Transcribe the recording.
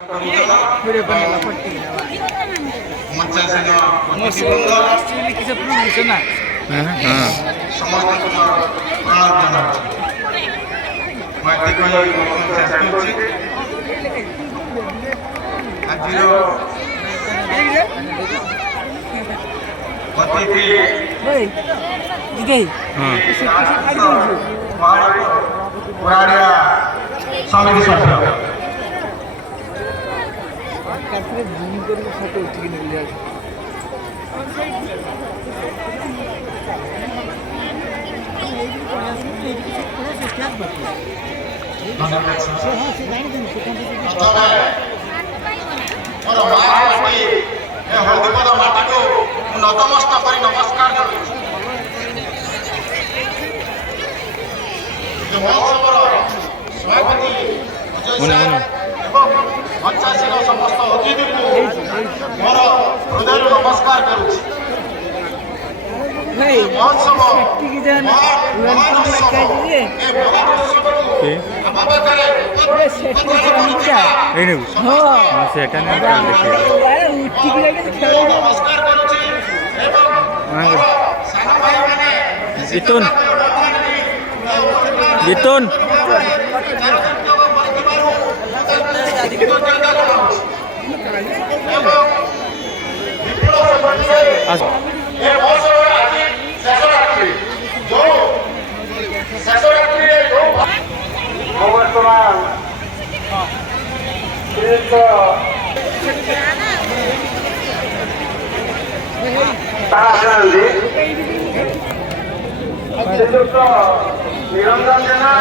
Video बनाना पड़ती है किसी प्रूव सुना हां समस्त प्रणाम जनाब मैं देखो ये संस्कृति आजिरो अतिथि भाई दिखे हां पुरानिया समिति सभ्य काफी भूमि कर फोटो उठ के निकल जाए ମୋର ମା ମାଟି ଏ ହଳଦୀପଦ ମାଟିକୁ ମୁଁ ନତମସ୍ତ କରି ନମସ୍କାର କରୁଛି। ମହୋତ୍ସବର ସଭାପତି ଏବଂ ପଞ୍ଚାୟତର ସମସ୍ତ ଅତିଥିଙ୍କୁ ମୋର ହୃଦୟରୁ ନମସ୍କାର କରୁଛି। ମହୋତ୍ସବ ନମସ୍କାର କରୁଛି ଏବଂ ସାନ ଭାଇମାନେ ଜିତୁନ ଜିତୁନ নিরঞ্জন জেলা